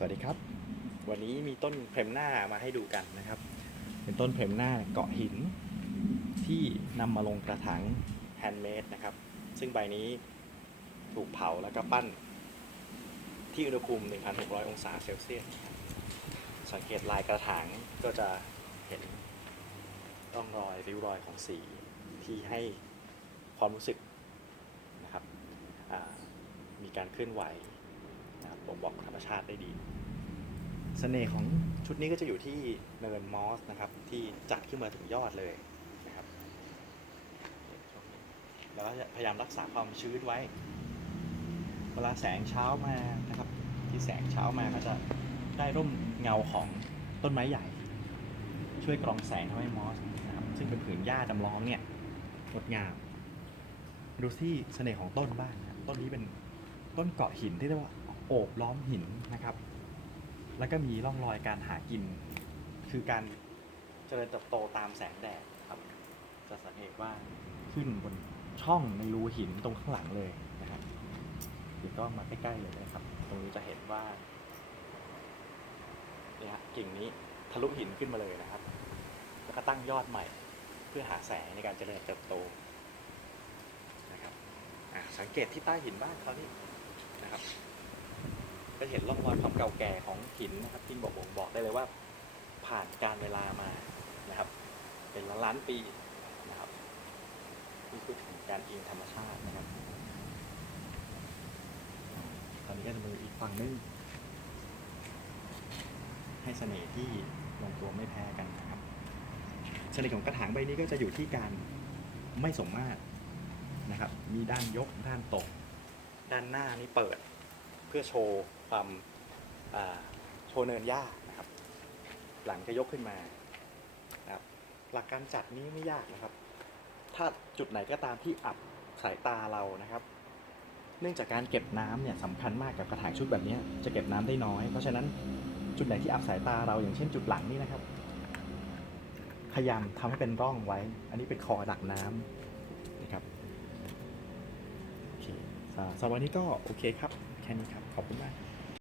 สวัสดีครับ วันนี้มีต้นเพรมหน้ามาให้ดูกันนะครับ เป็นต้นเพรมหน้าเกาะหิน ที่นำมาลงกระถางแฮนด์เมดนะครับ ซึ่งใบนี้ถูกเผาแล้วก็ปั้น ที่อุณหภูมิ 1,600 องศาเซลเซียสสังเกตลายกระถางก็จะเห็นร่องรอยริ้วรอยของสีที่ให้ความรู้สึกนะครับมีการเคลื่อนไหว นะครับบ่งบอกธรรมชาติได้ดีเสน่ห์ของชุดนี้ก็จะอยู่ที่เนินมอสนะครับที่จัดขึ้นมาถึงยอดเลยนะครับแล้วก็พยายามรักษาความชื้นไว้ เวลาแสงเช้ามานะครับที่แสงเช้ามาก็จะได้ร่มเงาของต้นไม้ใหญ่ ช่วยกรองแสงทำให้มอสนะครับซึ่งเป็นผืนหญ้าจำลองเนี่ยงดงามดูที่เสน่ห์ของต้นบ้างนะต้นนี้เป็นต้นเกาะหินที่เรียกว่า โอบล้อมหินนะครับ แล้วก็มีร่องรอยการหากิน คือการเจริญเติบโตตามแสงแดดครับ จะสังเกตว่าขึ้นบนช่องในรูหินตรงข้างหลังเลยนะครับเดี๋ยวก็มาใกล้ๆเลยนะครับ ตรงนี้จะเห็นว่าเนี่ยฮะกิ่งนี้ทะลุหินขึ้นมาเลยนะครับ แล้วก็ตั้งยอดใหม่ เพื่อหาแสงในการเจริญเติบโตนะครับสังเกตที่ใต้หินบ้างเขานี่นะครับ ก็เห็นร่องรอยความเก่าแก่ของหินนะครับที่บอกบ่งบอกได้เลยว่า ผ่านการเวลามานะครับ เป็นล้านล้านปีนะครับนี่คือถึงการอิงธรรมชาตินะครับตอนนี้ก็จะมืออีกฝั่งนึงให้เสน่ห์ที่ลงตัวไม่แพ้กันนะครับเสน่ห์ของกระถางใบนี้ก็จะอยู่ที่การไม่สมมาตรนะครับ มีด้านยกด้านตก ด้านหน้านี่เปิด เพื่อโชว์ความโชว์เนินหญ้านะครับ หลังจะยกขึ้นมานะครับหลักการจัดนี้ไม่ยากนะครับ ถ้าจุดไหนก็ตามที่อับสายตาเรานะครับ เนื่องจากการเก็บน้ำเนี่ยสำคัญมากกับกระถางชุดแบบนี้จะเก็บน้ำได้น้อย เพราะฉะนั้นจุดไหนที่อับสายตาเราอย่างเช่นจุดหลังนี่นะครับพยายามทำให้เป็นร่องไว้ อันนี้เป็นคอดักน้ำนะครับโอเคสำหรับวันนี้ก็โอเคครับ แค่นี้ครับ ขอบคุณมาก